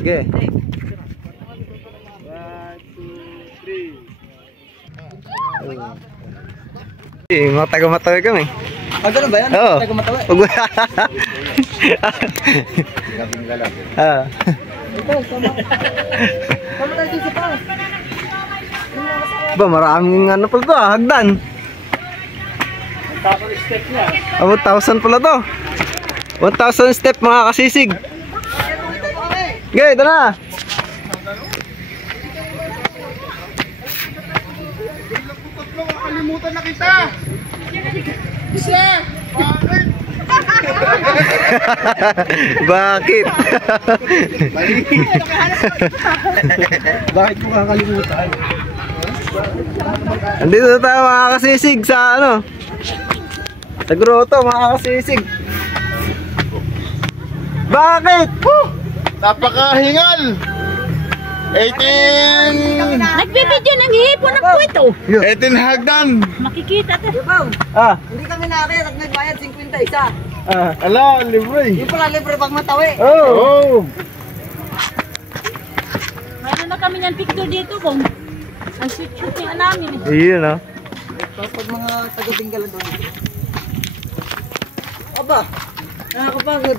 Sige. 1, 2, 3. Mga taga-matawi kami. Ah, ganun ba yan? Oo. Taga-matawi. Ah. Ito, sama. Sama tayo sa paas. Ba, maraming ano pala to, hagdan. 1,000 step niya. 1,000 pala to. 1,000 step mga kasisig. Okay, ito na. Nakalimutan na kita. Isa. Bakit? Bakit mo kakalimutan? Andito na tayo mga kasisig sa ano, sa grotto mga kasisig. Bakit? Napakahingal! 18... Nagbibidyo ng hipon ng puwito. 18 hagdan! Makikita to. Ah, Hindi kami nakakaya at nagbayad 51. Ala, libre! Yung pala libre pag matawi. Oh! Mayroon na kami ng picture dito kung ang sweet-sweet nga namin. ayun oh. Pag mga taga-tinggalan doon. Aba, nakakapagod.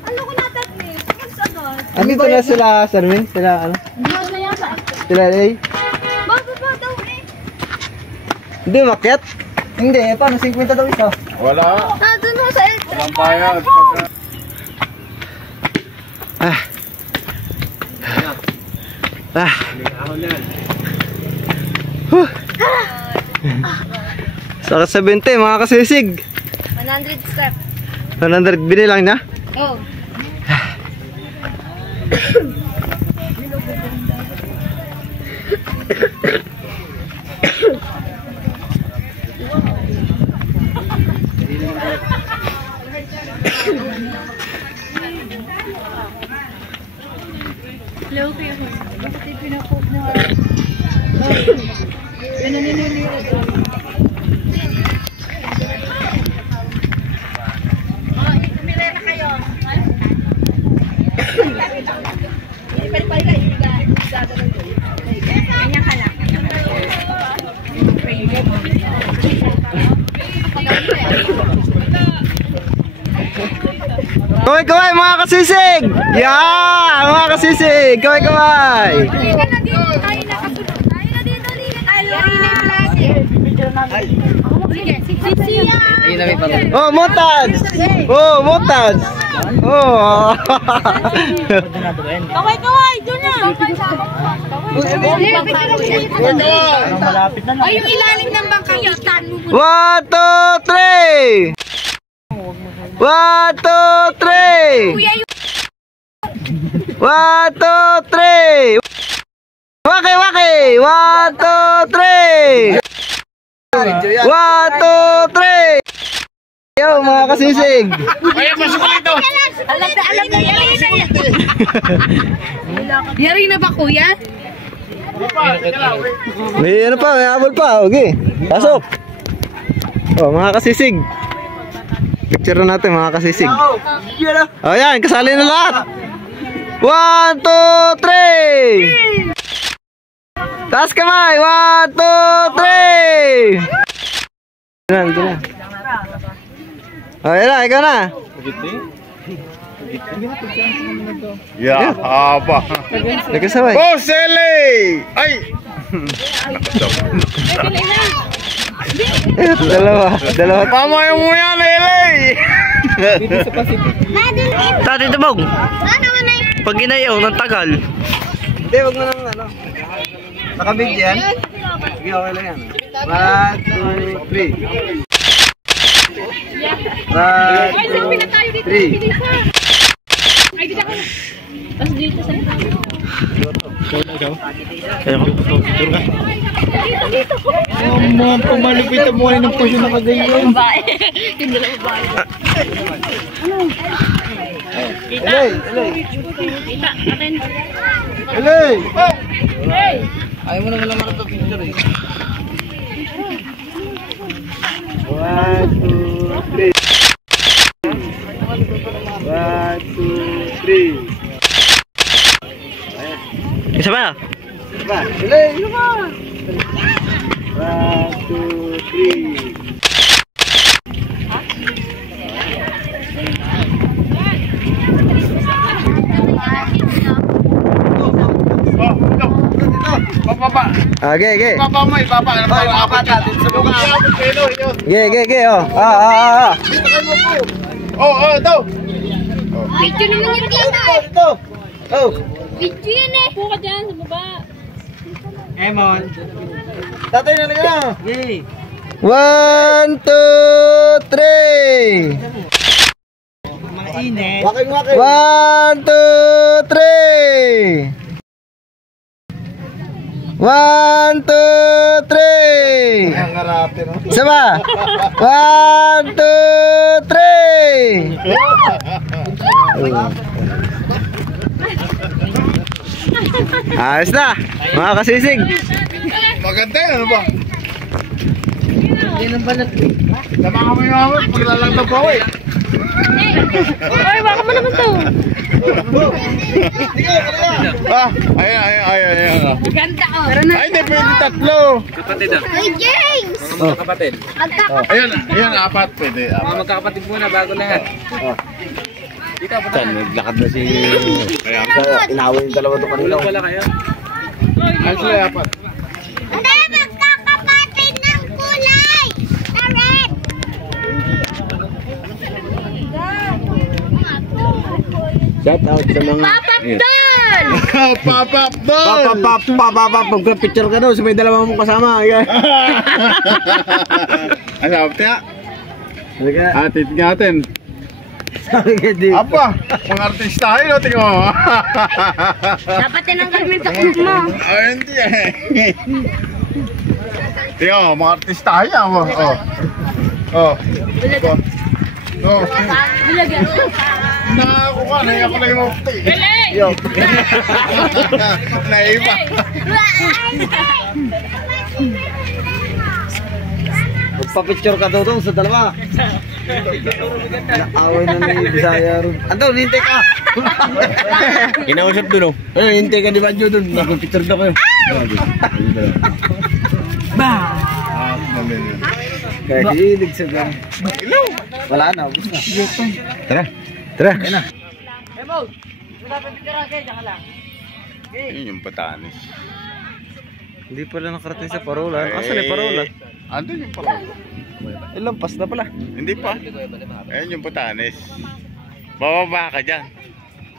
Ano ko natatli? Magsagot. Andito na sila, Sherwin? Sila ano? Hindi ko na yata. Sila A? Bago ba daw eh? Hindi, makyat. Hindi, paano 50 daw isa? Wala! Nandun mo sa ito. Walang bayad! Ah. Ah. Huh. Saka 70 mga kasisig. 100 step. 100 binilang na? Oh. Hello, kuya. Bakit pinapok na? Yan ang niniliwag. Tumira na kayo. Ganyan ka lang. Kaway-kaway mga kasisig! Yeah! Mga kasisig! Kaway-kaway! Tayo na dito, liga tayo. Sige, siya. Oh, montage! Oh, montage! Oh! Kaway-kaway, doon na. Ay, yung ilalim ng bangkang itan mo. 1, 2, 3! 1, 2, 3! Kuya, yung 1, 2, 3! Waki, waki! 1, 2, 3! 1, 2, 3! Yo, mga kasisig! Ay, pasok dito! alam na yan. Yari na ba, kuya? May ano pa, may habol pa. Okay, pasok! Oh, mga kasisig! Picture na natin mga kasisig. Oh, yan, kasali na lahat! 1, 2, 3! Taas kamay! 1, 2, 3! Ganun, ganun. Oh, yan na, ikaw na. Yeah, haba! Nagkasabay. Oh, Sele! Ay! Dalawa. Mama yung muya na Ele! Tati Tabog. Pag inayaw, ng tagal. Hindi, wag mo nang ano. Nakabig yan? Sige, okay lang yan. 1, 2, 3. 1, 2, 3. Tapos dito sa Mga pumalupit ang buhay ng pasyon na kagayon. babae. Yung dalawa babae. Elay, elay. Kita, atin. Elay. Hey! Ayaw mo naman naman ito picture eh. 1, 2, 3. 1, 2, 3. Isa pa. Ba, tuloy, ano ba? 1, 2, 3. Oh, ito. Papa. Okay, okay. Papa mo, papa. Ano ba? Apat natin sa mga. Okay, okay, okay. Oh. Ah. Oh, ito. Video naman yung dito. Ito. Oh. Video yan eh. Upo ka dyan sa baba. Emon. Tatay na lang na. Yay. 1, 2, 3. Mainit. Waking. 1, 2, 3. 1, 2, 3. Ang karate no. Isa pa. 1, 2, 3. Ayos na, mga kasisig. Maganda yan, ano ba? Yan ang balat. Tama ka mo yung awit, paglalagdag ko eh. Ay, baka mo naman to. Ayan. Ganda oh. Ay, hindi pwede tatlo. Hey James! Kapatid. Ayan, apat pwede. Mga magkakapatid muna bago lahat. Naglakad na si... Kaya, Inawin yung dalawa doon kanina. Ulang pala kayo. ay sila apat. Hindi, magkakapatid ng kulay! Taret! Shout out sa mga... Papapdol! Papap doon! Pagka-picture ka daw, sabay dalawa mong kasama. Ayan. Ano, apte? Sabi ka, Atit natin. sabi ka di. Apa, mga artista tayo, no? Tingnan mo. Dapat tinanggal mo yung takot mo. Ay, hindi eh. Tingnan mo, mga artista tayo. Oh. Bilagyan. Nako ka, naiyak ko na yung mukti. Yo. Naiba. Magpa-picture ka daw doon sa dalawa. Naaway na ni Bisaya ron. Andaw, hintay ka. Kinausap doon, oh. Hintay ka di ba dyan doon? Nagpa-picture daw kayo. Kaya hilig sa gan. Wala na, ubus na. Tara. Yun yung Batanes. Hindi pala nakarating sa Parola. Asan yung Parola? Andun yung Parola. Lampas na pala. Hindi pa. Ayun yung Batanes. Bababa ka dyan.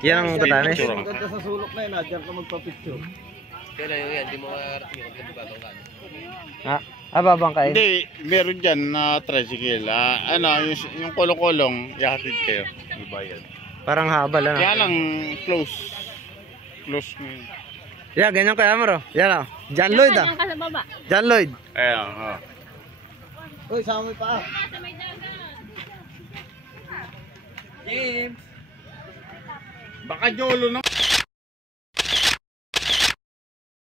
Yan ang Batanes. Maganda sa sulok na yun, dyan ka magpa-picture. Babang kain. Hindi, meron dyan na tricycle. Yung kolong-kolong, ihatid kayo. Ibayad. Parang habal ano. Kaya lang, close. Close mo yun. Yan, ganyan kaya mo ro. Yan o. John Lloyd ah. Diyan ka sa baba. John Lloyd. Ayan, Uy, sama mo pa. Baka jolo na.